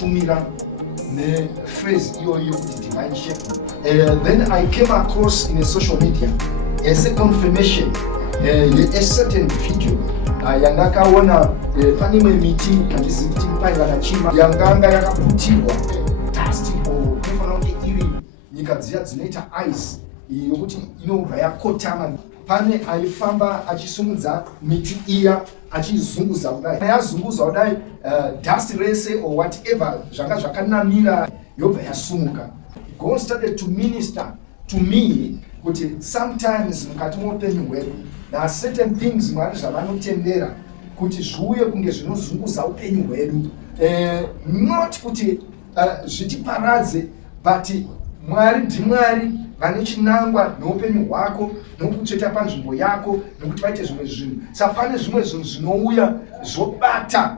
kushumira phrase iyoyo kuti divine shaking. Then I came across in a social media as a confirmation a certain video yandakaona pane imwe miti handizivi kuti paingana chima yanganga yakaputirwa dust inofanira kunge iri nyika dziya dzinoita ice yokuti inobva yakotama. Pane aifamba achisumudza miti iya achizunguza kudai, yazunguza kudai dust rese or whatever zvanga zvakanamira yobva yasumuka. God started to minister to me kuti sometimes mukati muupenyu hwedu there are certain things Mwari zvavanotendera kuti zviuye kunge zvinozunguza upenyu hwedu, not kuti zvitiparadze, but Mwari ndiMwari vane chinangwa noupenyu hwako nokutsveta panzvimbo yako nokuti vaite zvimwe zvinhu. Saka pane zvimwe zvinhu zvinouya zvobata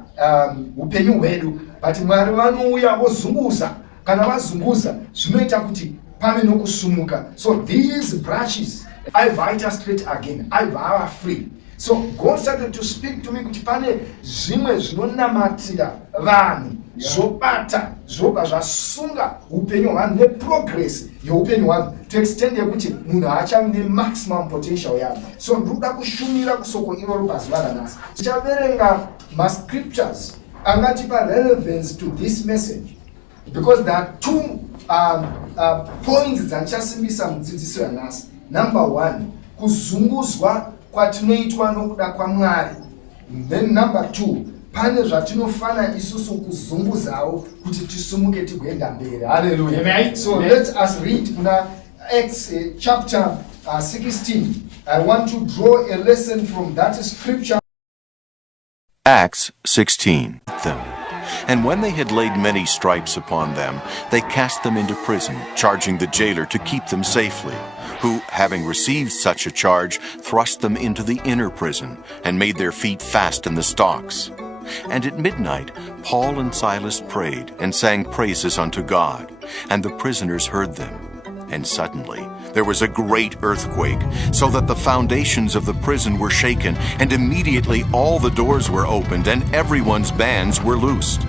upenyu hwedu, but Mwari vanouya vozunguza. Kana vazunguza zvinoita kuti pave nokusumuka. So these branches aibva straight again, aibva free. So God started to speak to me kuti pane zvimwe zvinonamatira vanhu zvobata zvobva zvasunga upenyu hwanhu neprogress youpenyu hwanhu to extend yekuti munhu haachave nemaximum potential yavo. So ndinoda kushumira kusoko iroro pazuva ranhasi. Tichaverenga mascriptures angatipa relevance to this message, because there are two points dzandichasimbisa mudzidziso yanhasi. Number one, kuzunguzwa kwatinoitwa nokuda kwaMwari. Then number two, pane zvatinofana isusu kuzunguzawo kuti tisumuke tigoenda mberi. Hallelujah. So let us read kuna Acts chapter 16. I want to draw a lesson from that scripture. Acts 16. And when they had laid many stripes upon them, they cast them into prison, charging the jailer to keep them safely, who, having received such a charge, thrust them into the inner prison, and made their feet fast in the stocks. And at midnight Paul and Silas prayed, and sang praises unto God, and the prisoners heard them. And suddenly there was a great earthquake, so that the foundations of the prison were shaken, and immediately all the doors were opened, and everyone's bands were loosed.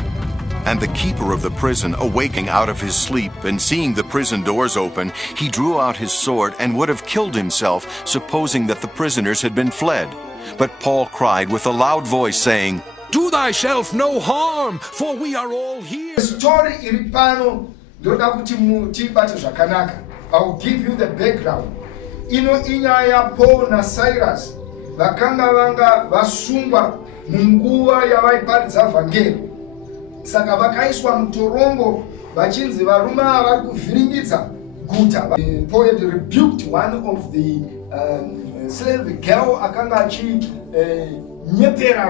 And the keeper of the prison, awaking out of his sleep, and seeing the prison doors open, he drew out his sword, and would have killed himself, supposing that the prisoners had been fled. But Paul cried with a loud voice, saying, Do thyself no harm, for we are all here. Story iripano ndoda kuti mutibate zvakanaka. I will give you the background. Ino inyaya Paul na Silas vakanga vanga vasungwa munguva yavaiparidza vhangeri. Saka vakaiswa mutorongo vachinzi varume ava vari kuvhiringidza guta. Paul had rebuked one of the slave girl akanga achinyepera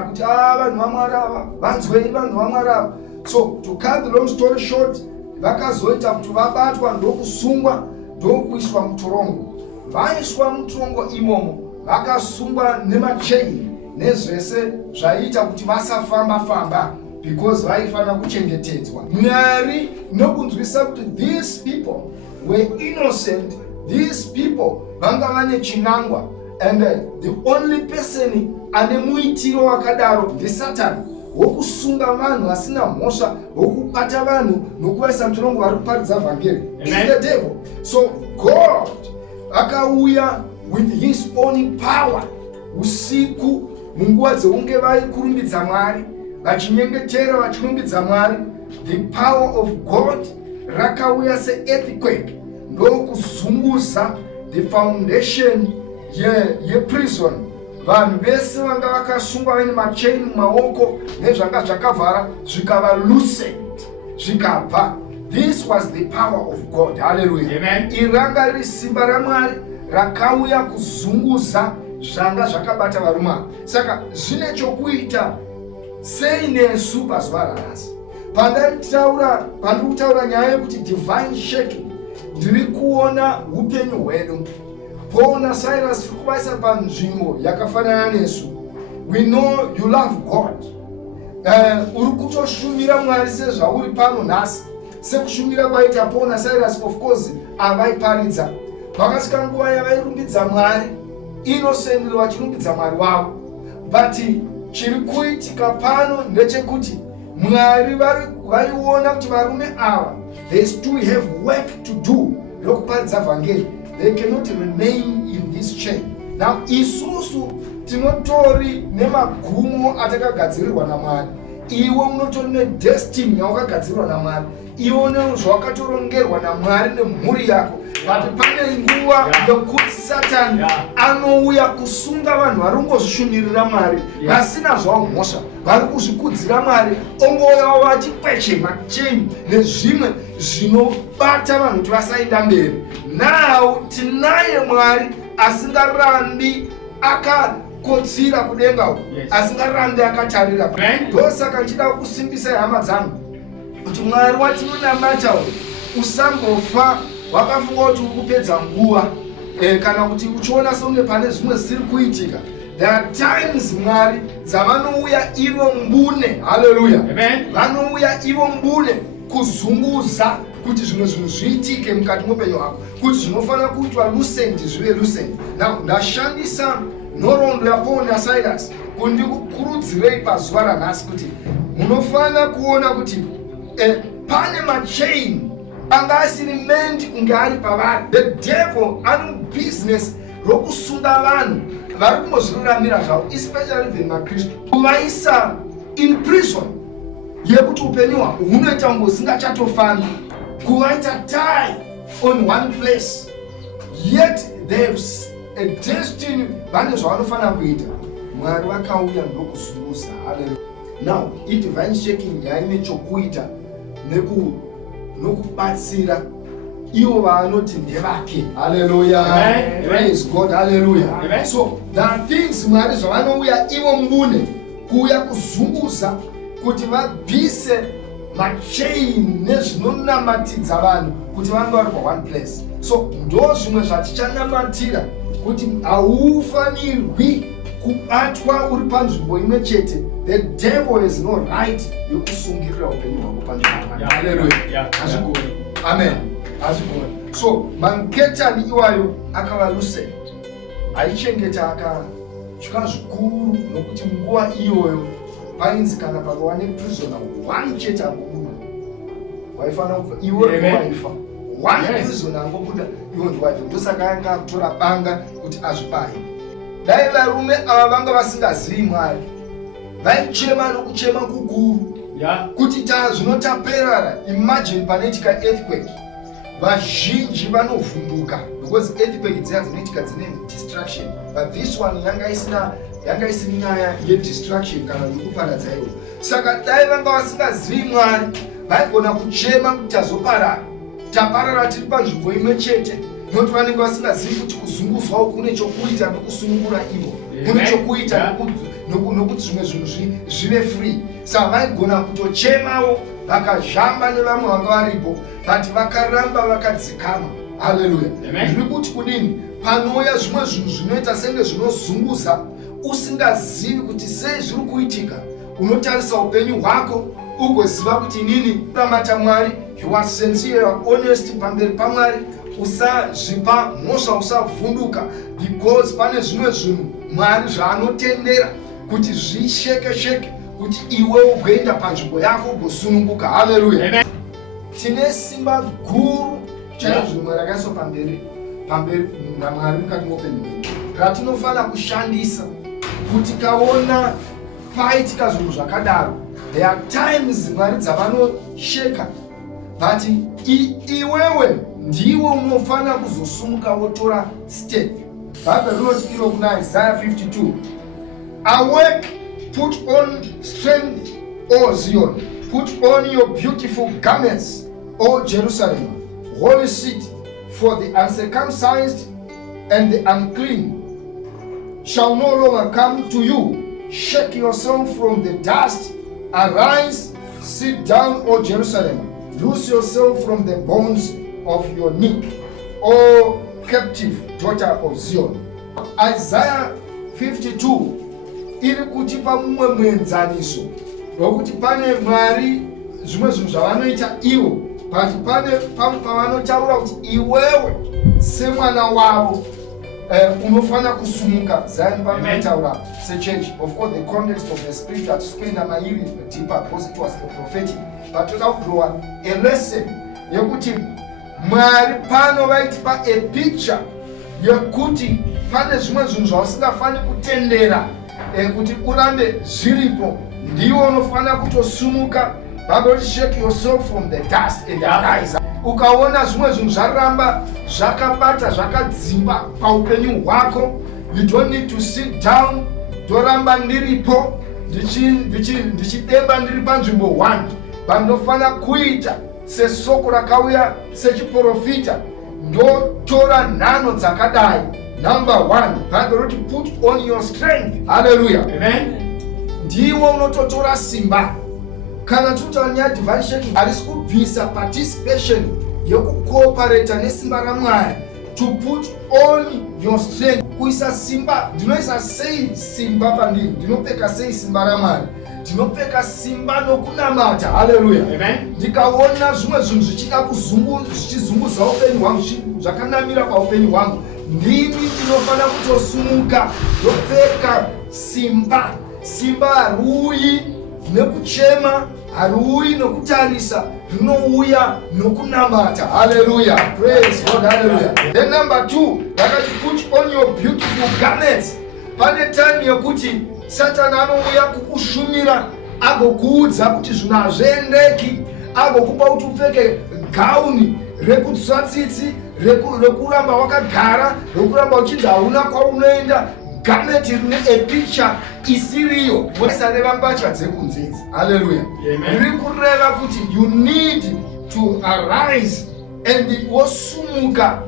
kuti vanhu vaMwari ava vanzwei vanhu vaMwari ava. So to cut the long story short, vakazoita kuti vabatwa ndokusungwa ndokuiswa mutorongo. Vaiswa mutorongo imomo vakasungwa nemachain nezvese zvaiita kuti vasafamba because vaifana kuchengetedzwa. Mwari nokunzwisa kuti these people were innocent, these people vanga vane chinangwa, and the only person ane muitiro wakadaro ndesatani wokusunga vanhu vasina mhosva, wokubata vanhu nokuvaisa mutorongo vari kuparidza vhangeri is the devil. So God akauya with his own power usiku munguva dzeunge vaikurumbidza Mwari, vachinyengetera vachirumbidza Mwari. The power of God rakauya se-earthquake ndokuzunguza the foundation yeprison. Vanhu vese vanga vakasungwa vaine machain mumaoko nezvanga zvakavhara zvikava loosened, zvikabva. This was the power of God. Hallelujah. Amen. Iranga riri simba raMwari rakauya kuzunguza zvanga zvakabata varume. Saka zvine chokuita sei nesu pazuva ranhasi. Pandiri kutaura nyaya yekuti divine shaking, ndiri kuona upenyu hwedu. Paul na Silas tiri kuvaisa panzvimbo yakafanana nesu. We know you love God. Uri kutoshumira Mwari sezvauri pano nhasi. Sekushumira kwaita Paul na Silas, of course, avaiparidza. Vakasvika nguva yavairumbidza Mwari, innocently vachirumbidza Mwari wavo. But chiri kuitika pano ndechekuti Mwari variona kuti varume ava, they still have work to do. Rokuparidza vhangeri, they cannot remain in this chain. Now isusu tinotori nemagumo atakagadzirirwa naMwari. Iwe unotori nedestiny yawakagadzirirwa naMwari. Iwe zvawakatorongerwa naMwari nemhuri yako. But pane nguva yokuti Satan anouya kusunga vanhu vari kungozvishumirira Mwari, vasina zvavamhosva, vari kuzvikudzira Mwari, ongouya vachikweche machain nezvimwe zvinobata vanhu kuti vasaenda mberi. Now tinaye Mwari asingarambi akakotsira kudenga uko, asingarambi akatarira. Ndosaka ndichida kusimbisa hama dzangu kuti Mwari watinonamata usambofa wakafunga kuti ukupedza nguva kana kuti uchiona songe pane zvimwe zvisiri kuitika. There are times Mwari dzavanouya ivo mbune, haleluya, vanouya ivo mbune kuzunguza kuti zvimwe zvinhu zviitike mukati moupenyu hwako, kuti zvinofanira kuitwa lucent zvive lucent. Now ndashandisa nhoroondo yaPaul naSilas kuti ndikukurudzirei pazuva ranhasi kuti munofanira kuona kuti pane machain anga asiri meant kunge ari pavari. The devil ane business rokusunga vanhu vari kumbozviruramira zvavo, especially vemakristu, kuvaisa in prison yekuti upenyu hwavo hunoita kunge husingachatofambi, kuvaita tie on one place, yet they have a destiny, vane zvavanofanira kuita. Mwari vakauya ndokusunguza, haleluya. Now idivine shaking yaine chokuita nokubatsira ivo vaanoti ndevake, haleluya, praise God, haleluya. So there are things Mwari zvavanouya ivo mbune kuuya kuzunguza kuti vabvise machain nezvinonamatidza vanhu kuti vange vari pa one place. So ndo zvimwe zvatichanamatirira kuti haufanirwi kubatwa uri panzvimbo imwe chete. The devil has no right yokusungirira upenyu hwako panzvimbo. Haleluya, hazvigoni, amen, hazvigoni. So manketani iwayo akava lucent, aichengeta akatya zvikuru, nokuti nguva iyoyo painzi kana pakava neprisoner one chete angobuda waifanira kufa, iwe waifa. One prisoner angobuda, iwe ndiwaifa. Ndosaka anga akutora banga kuti azvibaye. Dai varume ava vanga vasingazivi Mwari, vaichema nokuchema kukuru kuti zvinotaperara. Imagine panoitika earthquake, vazhinji vanovhunduka, because earthquake dziya dzinoitika dzine destruction, but this one yanga isina nyaya yedestruction kana yokuparadza iwo. Saka dai vanga vasingazivi Mwari, vaigona kuchema kuti taparara tiri panzvimbo imwe chete, nokuti vanenge vasingazivi kuti kuzunguzwawo kune chokuita nokusungura ivo, kune chokuita nokuti zvimwe zvinhu zvive free. Saka vaigona kutochemawo vakazhamba nevamwe vanga varipo, but vakaramba vakadzikama, haleluya. Ndiri kuti kudini, panouya zvimwe zvinhu zvinoita senge zvinozunguza usingazivi kuti sei zviri kuitika, unotarisa upenyu hwako ugoziva kuti nini uramata Mwari, you are sincere, you are honest pamberi paMwari, usazvipa mhosva, usavhunduka, because pane zvimwe zvinhu Mwari zvaanotendera kuti zvisheke kuti iwe ugoenda panzvimbo yako ugosununguka, haleluya. Tine simba guru chaizvimwe rakaiswa pamberi naMwari mukati moupenyu hwedu, ratinofanira kushandisa kuti kaona paitika zvinhu zvakadaro. There are times Mwari dzavanosheka, but iwewe ndiwe unofanira kuzosumuka wotora step. Bibheri rinoti iro kuna Isaiah 52, awake, put on strength, O Zion, put on your beautiful garments, O Jerusalem, holy city, for the uncircumcised and the unclean shall no longer come to you. Shake yourself from the dust, arise, sit down, O Jerusalem, loose yourself from the bones of your neck, O captive daughter of Zion. Isaiah 52 iri kutipa mumwe muenzaniso wekuti pane Mwari zvimwe zvinhu zvavanoita ivo, but pane pavanotaura kuti iwewe semwana wavo unofana kusumuka Zion Pametaura church. Of course, the context of the spirit that spent a mile deeper because it was the prophetic. But to draw a lesson, yekuti Mwari pano vaitipa a picture yekuti pane zvimwe zvinhu zvausingafani kutendera kuti urambe zviripo, ndiwo unofana kutosumuka. Bible shake yourself from the dust and arise. Ukaona zvimwe zvinhu zvaramba zvakabata zvakadzimba paupenyu hwako, you don't need to sit down. Doramba ndiripo ndichidemba ndiri panzvimbo 1, bandofana kuita sesoko rakauya sechiprofita, ndotora nhano dzakadai. Number 1, Bible roti put on your strength. Hallelujah. Amen. Ndiwo unototora simba. Kana tutaura nyaya divine shaking, harisi kubvisa participation yekukooperata nesimba raMwari. To put on your strength, kuisa simba. Ndinoisa sei simba pandiri? Ndinopfeka sei simba raMwari? Ndinopfeka simba nokunamata. Hallelujah. Amen. Ndikaona zvimwe zvinhu zvichida zvichizunguza upenyu hwangu, zvakanamira paupenyu hwangu, ndini ndinofana kutosumuka ndopfeka simba. Simba haruyi nekuchema, haruyi nokutarisa, rinouya nokunamata. Hallelujah. Praise God. Hallelujah. Then number 2, vakati put on your beautiful garments. Pane time yekuti Satan anouya kukushumira agokuudza kuti zvinhu hazviendeki, agokupa kuti upfeke gauni rekutsvatsitsi, rekuramba wakagara, rekuramba uchinzi hauna kwaunoenda, garment rine epicha isiriyo. Isareva mbatya dzekunze idzi. Hallelujah. Riri kureva kuti you need to arise and wosumuka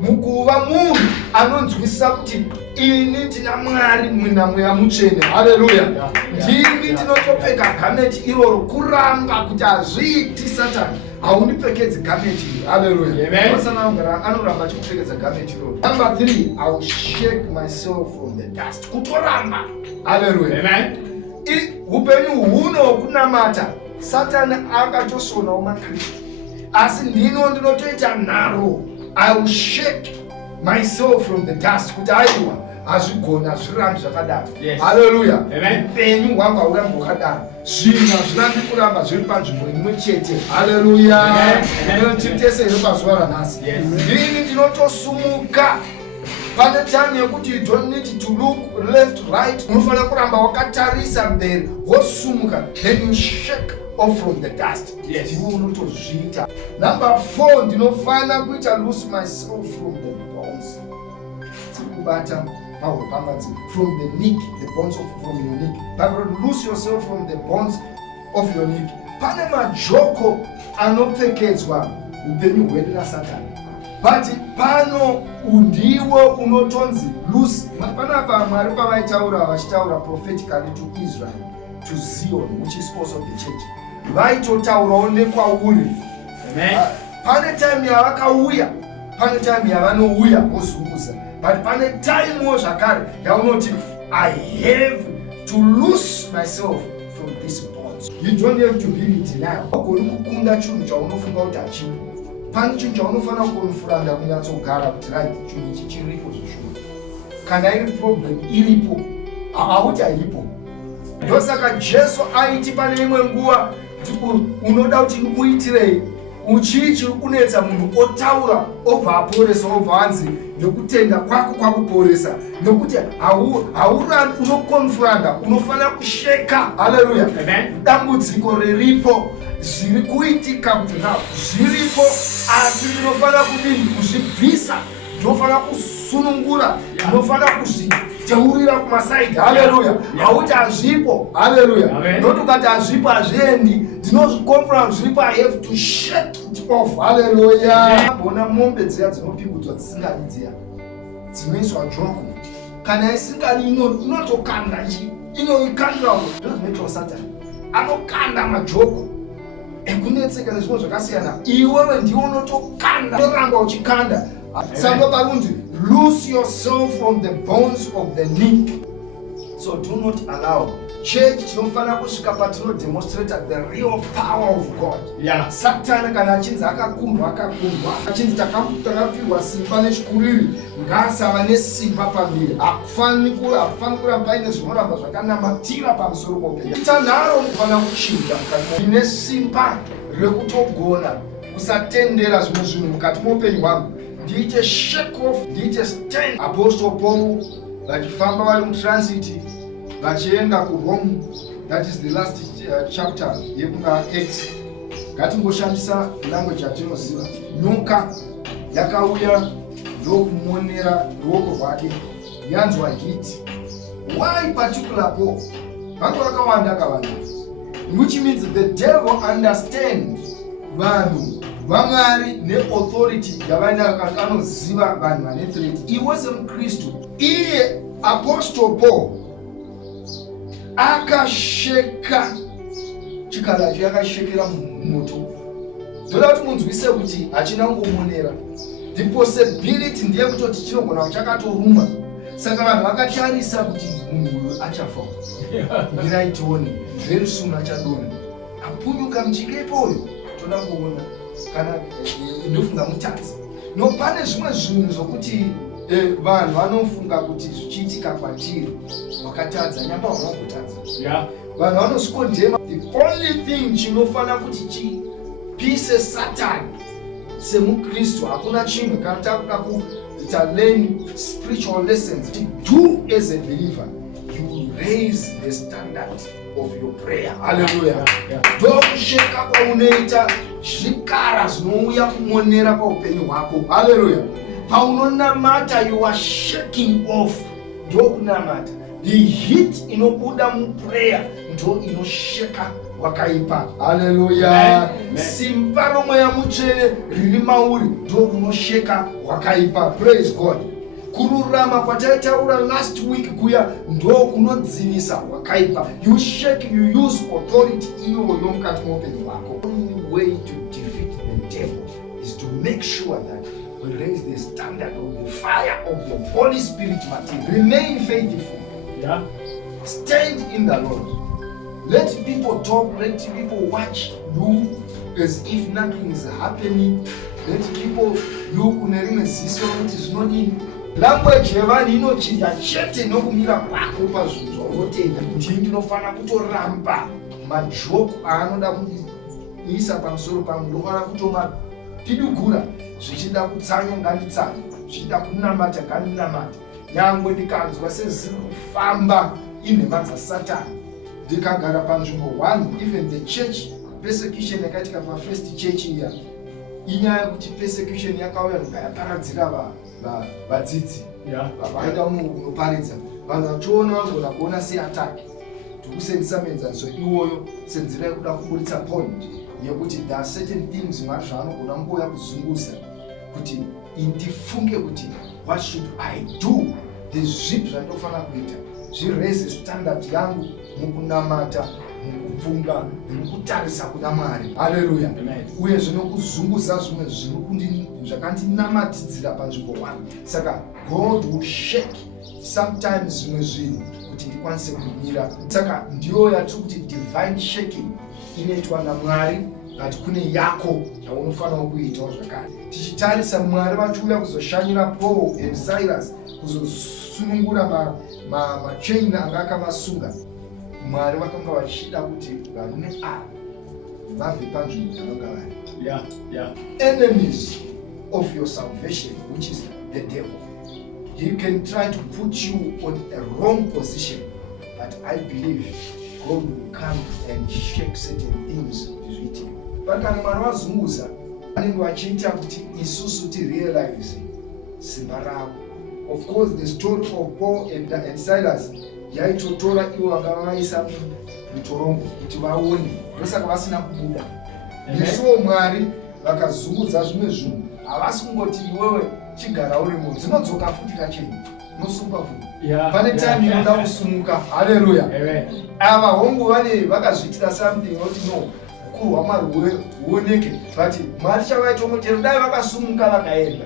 mukuva munhu anonzwisisa kuti ini ndina Mwari mwina mweya mutsvene. Hallelujah. Ndini ndinotopfeka garment iroro kuramba kuti hazviiti Satani haundipfekedzi garment iri. Hallelujah. Wasana anoramba achikupfekedza garment iroro. Number 3, I will shake myself from the dust. Kutoramba. Hallelujah. Amen. Upenyu huno kunamata Satani akatosonawo maKristu, asi ndino ndinotoita nharo. I will shake myself from the dust. Kuti aiwa hazvigona zvirambi zvakadaro. Hallelujah. Upenyu hwangu haurambi hwakadaro. Zvinhu hazvirambi kuramba zviri panzvimbo imwe chete. Hallelujah. Titesei pazuva ranhasi. Ndini ndinotosumuka. Pane time yekuti you don't need to look left right, unofana kuramba wakatarisa mberi wosumuka, then you shake off from the dust. Ndiwo unotozviita. Number 4, ndinofana kuita loose myself from the bones. Tikubata Paul pamadzi from the neck, the bones from your neck. But loose yourself from the bones of your neck. Pane majoko anopfekedzwa upenyu hwedu naSatani. But pano undiwo unotonzi loose. Panapa Mwari pavaitaura vachitaura prophetically to Israel, to Zion, which is also the church. Vaitotaurawo nekwauri. Pane time yavakauya, pane time yavanouya vozunguza. But pane time wo zvakare yaunoti I have to loose myself from these bonds. You don't have to be in denial. Ugoni kukunda chinhu chaunofunga kuti hachipo. Pane chinhu chaunofana kukonfuranda kunyatsogara kuti right, chinhu ichi chiripo zvishoma. Kana iri problem iripo, hauti haipo. Ndosaka Jesu aiti pane imwe nguva unoda kuti uitirei, uchii chiri kunetsa munhu otaura obva aporesa, obva anzi nokutenda kwako kwakuporesa, nokuti haurambi unokonfuranda, unofana kusheka. Hallelujah. Dambudziko riripo, zviri kuitika kuti zviripo, asi ndinofana kudini kuzvibvisa, ndinofana kusunungura, ndinofana kuzviteurira kumasaidi. Hallelujah. Hauti hazvipo. Hallelujah. Not ukati hazvipo hazviendi, ndinozvikonfura zviripo, I have to shake it off. Hallelujah. Bona mombe dziya dzinopigudzwa dzisingani dziya dzinoiswa joko, kana isingani inotokanda inoikandirawo. Ndozvinoitwa Satani, anokanda majoko ekunetseka nezvimwe zvakasiyana. Iwewe ndiwe unotokanda, unoramba uchikanda. Saka parunzi loose yourself from the bones of the neck. So do not allow church tinofana kusvika patino demonstrate the real power of God. Satani kana achinzi akakundwa achinzi takapirwa simba nechikuriri ngaasava nesimba pamberi. Hakufani kuramba ine zvinoramba zvakanamatira pamusoro poupenyu. Tanharo unofana kuchinja mukati ine simba rekutogona kusatendera zvimwe zvinhu mukati muupenyu hwangu. Ndiite shake off, ndiite stand. Apostle Paul vachifamba vari mutransit vachienda kuRome, that is the last chapter yekunga Acts. Ngatingoshandisa language yatinoziva. Nyoka yakauya ndokumonera ruoko rwake, yanzwa hit. Why particular Paul? Vanhu vakawanda, which means the devil understands vanhu vamwari neauthority yavanayo, anoziva vanhu vane threat. He was a Mkristu. Iye Apostle Paul akasheka chikaracho, yakashekera moto. Ndoda kuti munzwise kuti hachina kungomonera. The possibility ndeye kutoti chinogona kuchakatoruma. Saka vanhu vakatarisa kuti munhu uyu achafa. Mirai tione, very soon achadona. Apunyuka muchikepoyo, toda kuona kana ndofunga mutadzi. No, pane zvimwe zvinhu zvokuti vanhu vanofunga kuti zvichiitika kwatiri wakatadza, nyamba wanogotadza. Vanhu vanozvikondema. The only thing chinofana kuti chipise Satani semukristu hakuna chimwe, kana takuda kuita learn spiritual lessons. To do as a believer, you raise the standard of your prayer. Hallelujah. Ndokusheka kwaunoita zvikara zvinouya kumonera paupenyu hwako. Hallelujah. Paunonamata, you are shaking off. Ndokunamata. The heat inobuda muprayer ndo inosheka wakaipa. Hallelujah. Simba romweya mutsvene riri mauri ndo runosheka wakaipa. Praise God. Kururama kwataitaura last week kuya ndo kunodzivisa wakaipa. You shake, you use authority iyoyo mukati muupenyu hwako. The only way to defeat the devil is to make sure that we raise the standard of the fire of the Holy Spirit material. Remain faithful. Stand in the Lord. Let people talk, let people watch you as if nothing is happening. Let people look unerime ziso kuti zvinodini. Language yevanhu inochinja chete nokumira kwako pazvinhu zvaunotenda. Kuti ndinofana kutoramba majoke aanoda kuisa pamusoro pangu, ndofana kutomadidugura. Zvichida kutsanya nganditsanye, zvichida kunamata ngandinamata. Nyangwe ndikanzwa seziri kufamba inhema dzaSatani, ndikagara panzvimbo 1, even the church persecution yakaitika pafirst church iya, inyaya yekuti persecution yakauya yaparadzira vadzidzi vakaita unoparidza. Vanhu vachiona vangona kuona seataki. Tikusenzisa muenzaniso iwoyo senzira yekuda kuburitsa point yekuti there are certain things Mwari zvaanogona kungouya kuzunguza kuti ndifunge kuti what should I do? Zvipi zvandinofana kuita zviraise standard yangu mukunamata, mukubvunga, mukutarisa kuna Mwari. Haleluya. Uye zvinokuzunguza zvimwe zvakandinamatidzira panzvimbo 1. Saka God will shake sometimes zvimwe zvinhu kuti ndikwanise kumira. Saka ndiyo yatiri kuti divine shaking inoitwa naMwari, kuti kune yako yaunofanawo kuitawo zvakare. Tichitarisa Mwari vachiuya kuzoshanyira Paul and Silas, kuzosunungura machain anga akavasunga, Mwari vakanga vachida kuti varume ava vabve panzvimbo dzavange vari. Enemies of your salvation, which is the devil, he can try to put you on a wrong position, but I believe God will come and shake certain things with you. But kana Mwari vazunguza, vanenge vachiita kuti isusu tirealize simba ravo. Of course, the story of Paul and Silas yaitotora ivo vanga vaisa mutorongo kuti vaone, ndosaka vasina kubuda. Nesuwo Mwari vakazungudza zvimwe zvinhu, havasi kungoti iwewe chigara urimo, dzinodzoka futi kacheni, unosunga futi. Pane time inoda kusumuka. Haleluya. Ava hongu vakazviitira something oti no, ukuru hwaMwari huoneke, but Mwari chavaita mutero dai vakasumuka vakaenda.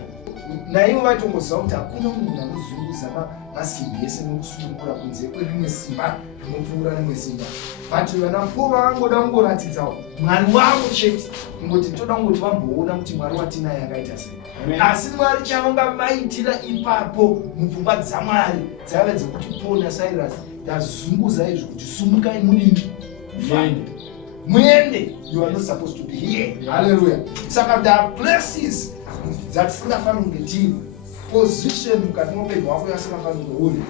naivo vatongoziva kuti hakuna munhu anozunguza masimbi ese nokusunungura kunze kwerimwe simba rinopfuura rimwe simba, but vanapo vangoda kungoratidza mwari wavo chete, kungoti toda kungoti vamboona kuti mwari watinaye akaita sei. Asi mwari chavanga vaitira ipapo mupfungwa dzamwari dzaiva dzekuti Paul naSilas ndazunguza izvo kuti sumukai mudini muende, you are not supposed to be here. Hallelujah. Saka there are places dzatisingafanira kunge tiri, position mukati meupenyu hwako yasingafanira kunge uri,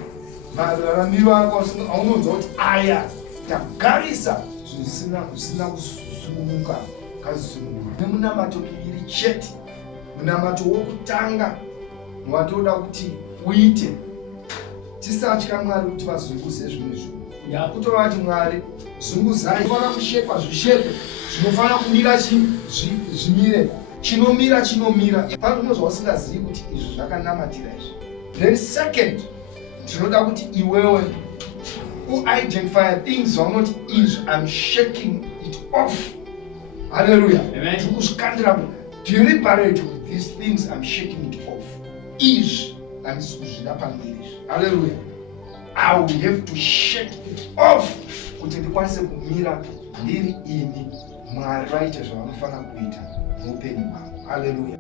mararamiro ako aunonzwa kuti aya tagarisa zvisina kusununguka kazisununguka. Nemunamato miviri chete, munamato wokutanga watoda kuti uite, tisatya Mwari kuti vazunguze zvimwe zvinhu, kutova kuti Mwari zunguzai, fana kushekwa zvishepe zvinofana kumira zvimire, chinomira panozva usingazivi kuti izvi zvakanamatira izvi. Then second, tinoda kuti iwewe identify things zvaunoti izvi I'm shaking it off. Hallelujah. Tikuzvikandira kuti deliberate these things I'm shaking it off. Izvi handisi kuzvida pamberi. Hallelujah. I will have to shake it off kuti ndikwanise kumira ndiri ini Mwari vaite zvavanofanira kuita muupenyu hwangu. Hallelujah.